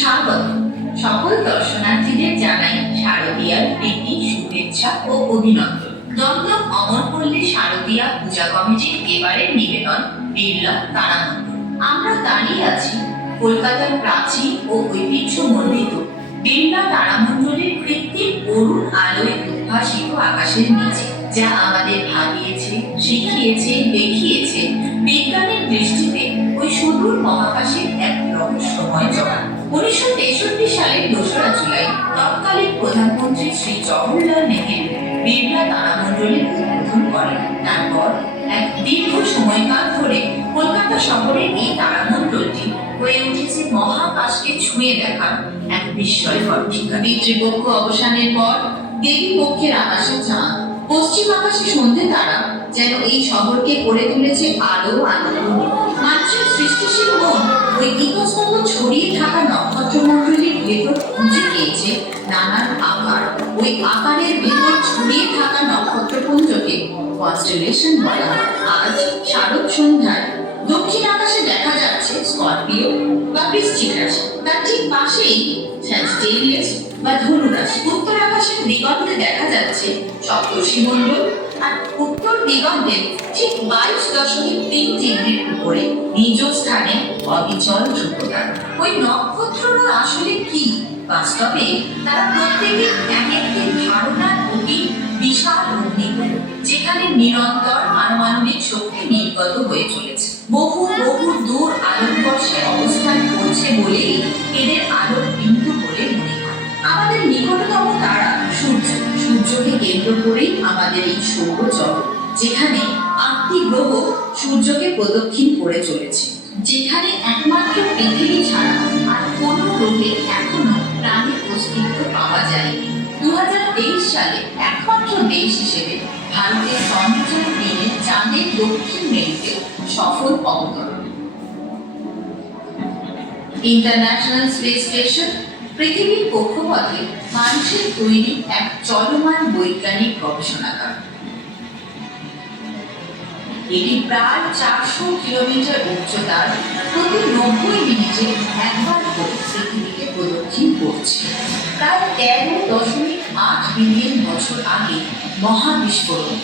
স্বাগত। সকল দর্শনার্থীদের জানাই শারদীয়ার প্রীতি, শুভেচ্ছা ও অভিনন্দন। দমদম অমরপল্লী শারদীয়া পূজা কমিটির এবারের নিবেদন বিড়লা তারামণ্ডল। আমরা দাঁড়িয়ে আছি কলকাতার প্রাচীন ও ঐতিহ্যমণ্ডিত বিড়লা তারামণ্ডলের কৃত্রিম অরুণ আলোয় উদ্ভাসিত আকাশের নিচে, যা আমাদের ভাবিয়েছে, শিখিয়েছে, দেখিয়েছে বিজ্ঞানের দৃষ্টিতে ওই সুদূর মহাকাশের এক রহস্যময় জগৎ। 1963 সালের 2রা জুলাই তৎকালীন প্রধানমন্ত্রী শ্রী জওহরলাল নেহেরু বিড়লা তারামণ্ডলের উদ্বোধন করেন। তারপর এক দীর্ঘ সময়কাল ধরে কলকাতা শহরের এই তারামণ্ডলটি হয়ে উঠেছে মহাকাশকে ছুঁয়ে দেখার এক বিস্ময়কর ঠিকানা। পিতৃপক্ষ অবসানের পর দেবী পক্ষের আকাশে চাঁদ, পশ্চিম আকাশে সন্ধে তারা যেন এই শহরকে করে তুলেছে আলো আলোর। মানুষের সৃষ্টিশীল মন ওই ইতস্তত ছড়িয়ে থাকা নক্ষত্রমণ্ডলীর ভেতর খুঁজে পেয়েছে নানান আকার। ওই আকারের ভেতর ছড়িয়ে থাকা নক্ষত্রপুঞ্জকে কনস্টেলেশন বলা হয়। আজ শারদ সন্ধ্যায় দক্ষিণ আকাশে দেখা যাচ্ছে স্করপিও বা বৃশ্চিক রাশি, তার ঠিক পাশেই স্যাজিটেরিয়াস বা ধনু রাশি। উত্তর আকাশের দিগন্তে দেখা যাচ্ছে সপ্তর্ষি মণ্ডল, আর উত্তর দিগন্তের ঠিক 22.3 ডিগ্রির উপরে নিজ স্থানে অবিচল ধ্রুবতারা। ওই নক্ষত্ররা আসলে কি? বাস্তবে তারা প্রত্যেকে এক একটি ধারণার অতি বিশাল অগ্নিকুণ্ড, যেখানে নিরন্তর পারমাণবিক শক্তি নির্গত হয়ে চলেছে। বহু বহু দূর আলোকবর্ষে অবস্থান করছে বলেই এদের আলোর বিন্দু বলে মনে হয়। আমাদের নিকটতম তারা সূর্য। সূর্যকে কেন্দ্র করেই আমাদের এই সৌরজগৎ, যেখানে 8টি গ্রহ সূর্যকে প্রদক্ষিণ করে চলেছে, যেখানে একমাত্র পৃথিবী ছাড়া আর কোনো গ্রহে এখনো প্রাণের অস্তিত্ব পাওয়া যায়নি। 2023 সালে একমাত্র দেশ হিসেবে ভারতের চন্দ্রযান-3 চাঁদের দক্ষিণ মেরুতে সফল অবতরণ। ইন্টারন্যাশনাল স্পেস স্টেশন পৃথিবীর কক্ষপথে মানুষের তৈরি এক চলমান বৈজ্ঞানিক গবেষণাগার। এটি প্রায় 400 কিলোমিটার উচ্চতার, প্রতি 90 মিনিটে একবার করে পৃথিবীকে প্রদক্ষিণ করছে। প্রায় 13.8 বিলিয়ন বছর আগে মহাবিস্ফোরণ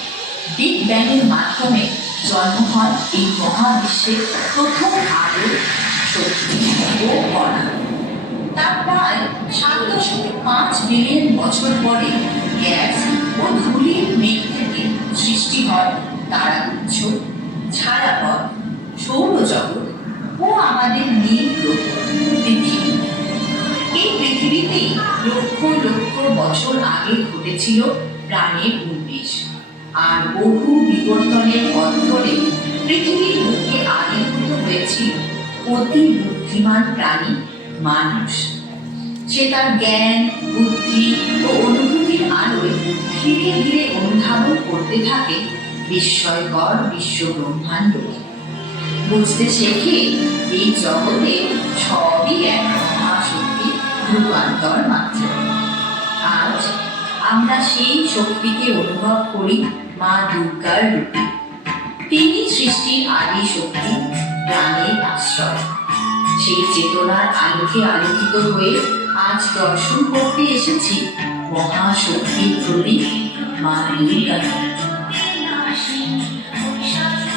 বিগ ব্যাংয়ের মাধ্যমে জন্ম হয় এই মহাবিশ্বের প্রথম আলো, শক্তি ও কণা। তার প্রায় 7.5 বিলিয়ন বছর পরে গ্যাস ও ধূলির মেঘ থেকে সৃষ্টি হয় তারাগুচ্ছ, ছায়াপথ, সৌরজগৎ ও আমাদের নীল গ্রহ পৃথিবী। এই পৃথিবীতেই লক্ষ লক্ষ বছর আগে ঘটেছিল প্রাণের উন্মেষ, আর বহু বিবর্তনের অন্তরে পৃথিবীর বুকে আবির্ভূত হয়েছিল অতি বুদ্ধিমান প্রাণী মানুষ। সে তার জ্ঞান, বুদ্ধি ও অনুভূতির আলোয় ধীরে ধীরে অনুধাবন করতে থাকে বিস্ময়কর বিশ্ব ব্রহ্মাণ্ডকে। বুঝতে শেখে এই জগতে সবই এক মহাশক্তির রূপান্তর মাত্র। আজ আমরা সেই শক্তিকে অনুভব করি মা দুর্গার রূপে। তিনি সৃষ্টির আদি শক্তি, প্রাণের আশ্রয়। সেই চেতনার আলোকে আলোকিত হয়ে আজ দর্শন করতে এসেছি মহাশক্তির প্রতীক মা দুর্গা।